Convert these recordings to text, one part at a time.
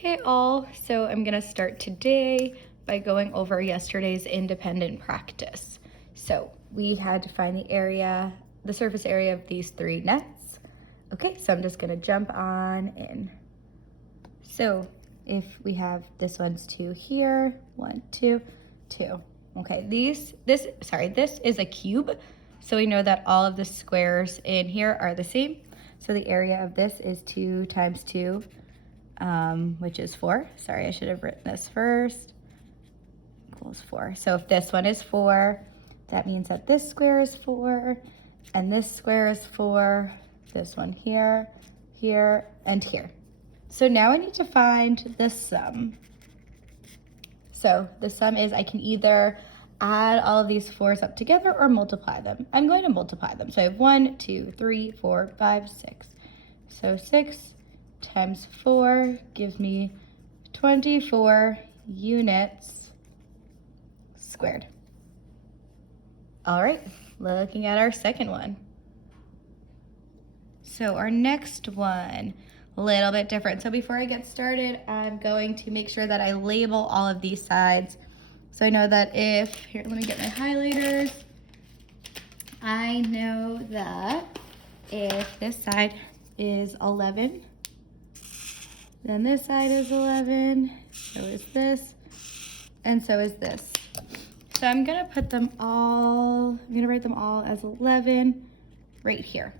Hey all, so I'm gonna start today by going over yesterday's independent practice. So we had to find the surface area of these three nets. Okay, so I'm just gonna jump on in. So if we have this one's 2 here, 1, 2, 2. Okay, this is a cube, so we know that all of the squares in here are the same. So the area of this is 2 times 2, which is 4. Sorry, I should have written this first. Equals 4. So if this one is 4, that means that this square is 4, and this square is 4, this one here, here, and here. So now I need to find the sum. So the sum is I can either add all of these 4s up together or multiply them. I'm going to multiply them. So I have 1, 2, 3, 4, 5, 6. So 6 times 4 gives me 24 units squared. All right, looking at our second one. So our next one, a little bit different. So before I get started, I'm going to make sure that I label all of these sides. So I know that here, let me get my highlighters. I know that if this side is 11, then this side is 11, so is this, and so is this. So I'm gonna write them all as 11 right here.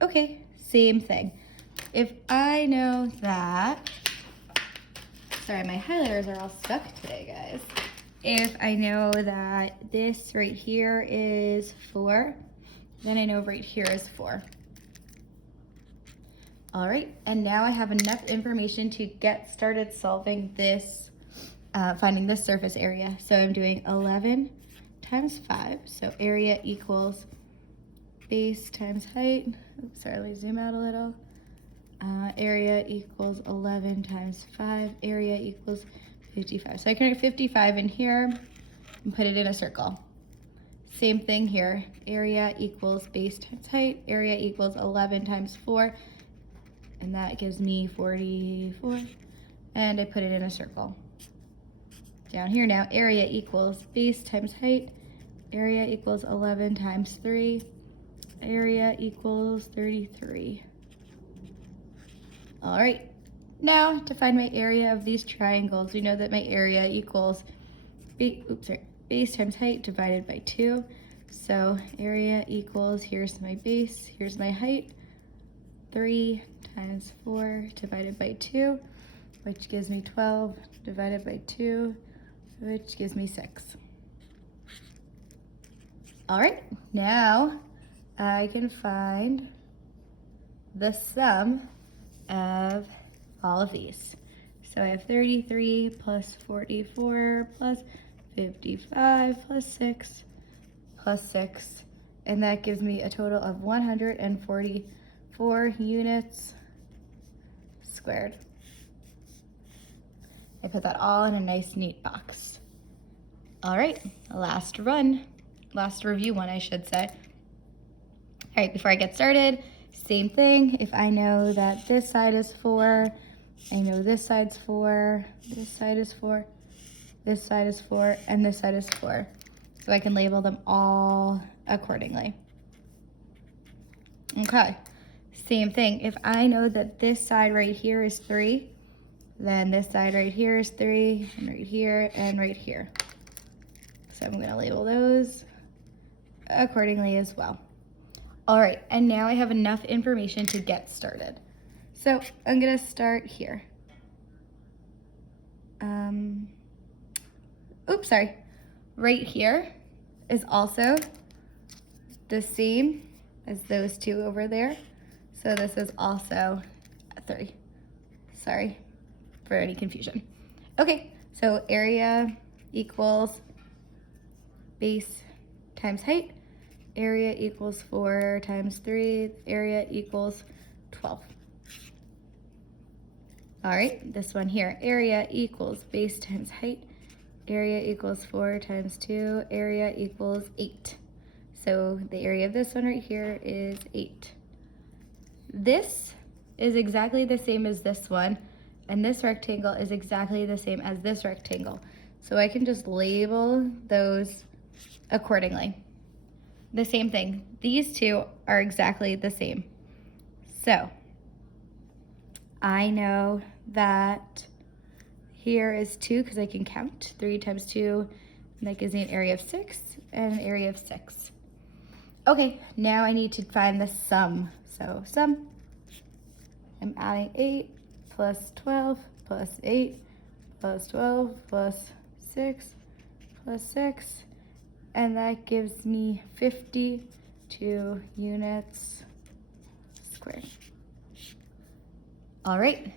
Okay, same thing. If I know that, sorry, my highlighters are all stuck today, guys. If I know that this right here is 4, then I know right here is 4. All right, and now I have enough information to get started solving this, finding this surface area. So I'm doing 11 times 5, so area equals base times height. Oops, sorry, let me zoom out a little. Area equals 11 times 5, area equals 55. So I can write 55 in here and put it in a circle. Same thing here, area equals base times height, area equals 11 times 4, and that gives me 44, and I put it in a circle. Down here now, area equals base times height, area equals 11 times 3, area equals 33. All right, now to find my area of these triangles, we know that my area equals base times height divided by 2. So area equals, here's my base, here's my height, 3 times 4 divided by 2, which gives me 12 divided by 2, which gives me 6. All right, now I can find the sum of all of these. So I have 33 plus 44 plus 55 plus 6 plus 6, and that gives me a total of 144 units squared. I put that all in a nice neat box. All right, last review one, I should say. All right, before I get started, same thing. If I know that this side is 4, I know this side's 4, this side is 4, this side is 4, and this side is 4. So I can label them all accordingly. Okay, same thing. If I know that this side right here is 3, then this side right here is 3, and right here, and right here. So I'm gonna label those accordingly as well. All right, and now I have enough information to get started. So I'm gonna start here. Right here is also the same as those two over there. So this is also a 3. Sorry for any confusion. Okay, so area equals base times height. Area equals 4 times 3, area equals 12. All right, this one here, area equals base times height, area equals 4 times 2, area equals 8. So the area of this one right here is 8. This is exactly the same as this one, And this rectangle is exactly the same as this rectangle. So I can just label those accordingly. The same thing. These two are exactly the same. So I know that here is 2 because I can count. 3 times 2, and that gives me an area of 6 and an area of 6. Okay, now I need to find the sum. So sum, I'm adding 8 plus 12 plus 8 plus 12 plus 6 plus 6, and that gives me 52 units squared. All right,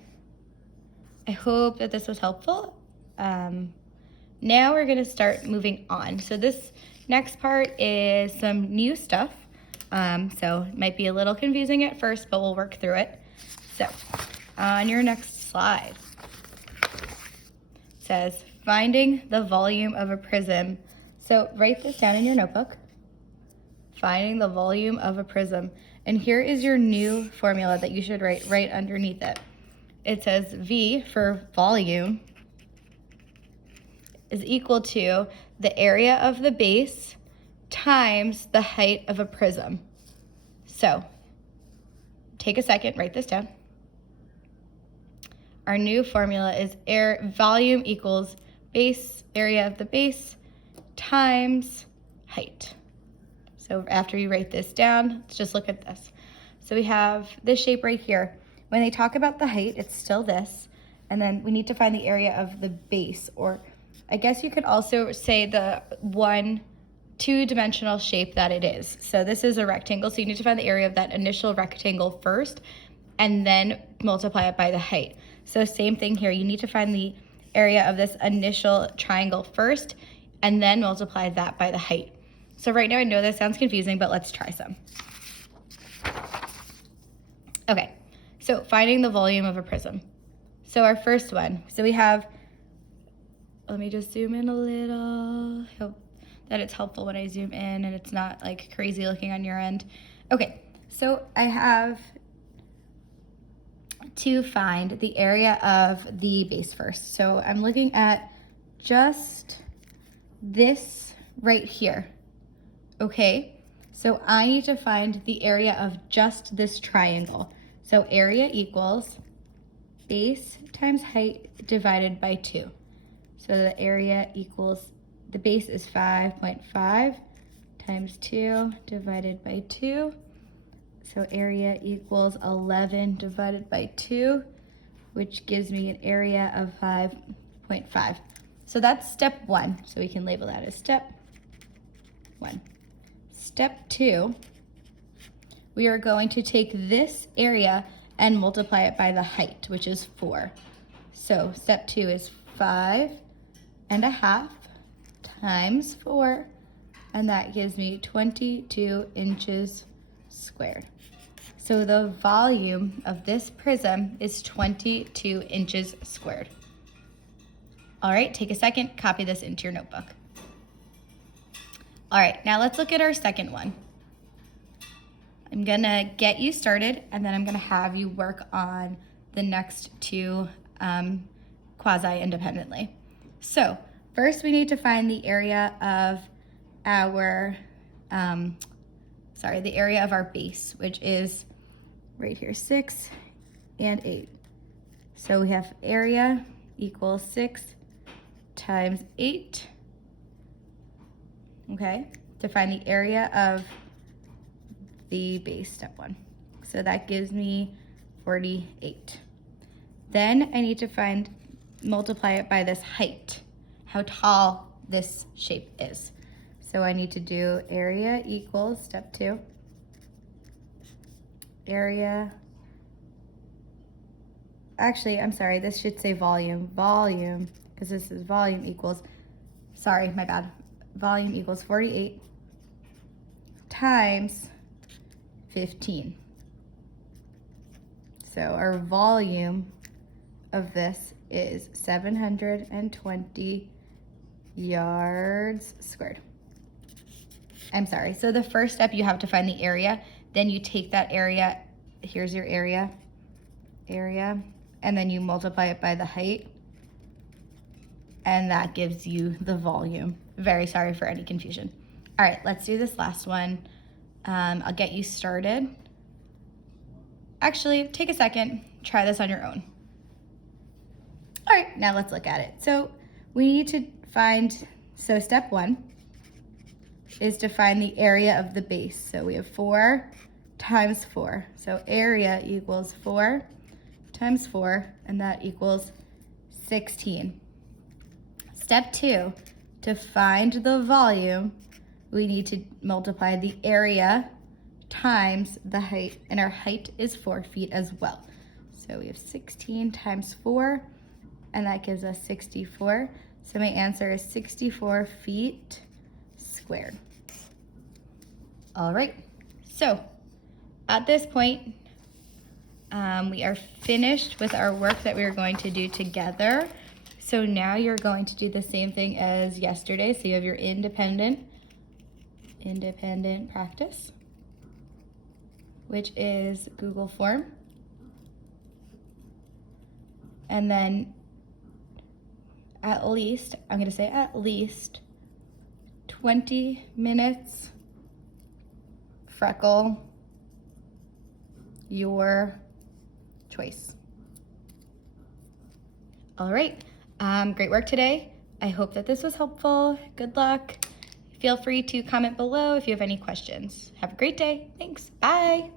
I hope that this was helpful. Now we're gonna start moving on. So this next part is some new stuff. So it might be a little confusing at first, but we'll work through it. So on your next slide, it says finding the volume of a prism. So write this down in your notebook. Finding the volume of a prism. And here is your new formula that you should write right underneath it. It says V for volume is equal to the area of the base times the height of a prism. So take a second, write this down. Our new formula is volume equals base area of the base times height. So after you write this down, let's just look at this. So we have this shape right here. When they talk about the height, it's still this. And then we need to find the area of the base, or I guess you could also say the two-dimensional shape that it is. So this is a rectangle, so you need to find the area of that initial rectangle first and then multiply it by the height. So same thing here, you need to find the area of this initial triangle first and then multiply that by the height. So right now I know this sounds confusing, but let's try some. Okay, so finding the volume of a prism. So our first one, so we have, let me just zoom in a little. Hope that it's helpful when I zoom in and it's not like crazy looking on your end. Okay, so I have to find the area of the base first. So I'm looking at just this right here. Okay, so I need to find the area of just this triangle. So area equals base times height divided by 2. So the area equals, the base is 5.5 times 2 divided by 2. So area equals 11 divided by 2, which gives me an area of 5.5. So that's step 1. So we can label that as step 1. Step 2, we are going to take this area and multiply it by the height, which is 4. So step 2 is 5.5 times 4, and that gives me 22 inches squared. So the volume of this prism is 22 inches squared. All right, take a second, copy this into your notebook. All right, now let's look at our second one. I'm gonna get you started, and then I'm gonna have you work on the next two quasi-independently. So first we need to find the area of our, the area of our base, which is right here, 6 and 8. So we have area equals 6 times 8. Okay, to find the area of the base, step 1. So that gives me 48. Then I need to multiply it by this height, how tall this shape is. So I need to do area equals, step 2, area, actually, I'm sorry, this should say volume, because this is volume equals, sorry, my bad. Volume equals 48 times 15. So our volume of this is 720 yards squared. I'm sorry, so the first step you have to find the area, then you take that area, here's your area and then you multiply it by the height, and that gives you the volume. Very sorry for any confusion. All right, let's do this last one. I'll get you started. Actually, take a second, try this on your own. All right, now let's look at it. So we need to find, so step one is to find the area of the base. So we have 4 times 4. So area equals 4 times 4, and that equals 16. Step 2, to find the volume, we need to multiply the area times the height, and our height is 4 feet as well. So we have 16 times 4, and that gives us 64. So my answer is 64 feet squared. All right, so at this point, we are finished with our work that we are going to do together. So now you're going to do the same thing as yesterday. So you have your independent practice, which is Google form. And then I'm gonna say at least 20 minutes, freckle your choice. All right, great work today. I hope that this was helpful. Good luck. Feel free to comment below if you have any questions. Have a great day. Thanks. Bye.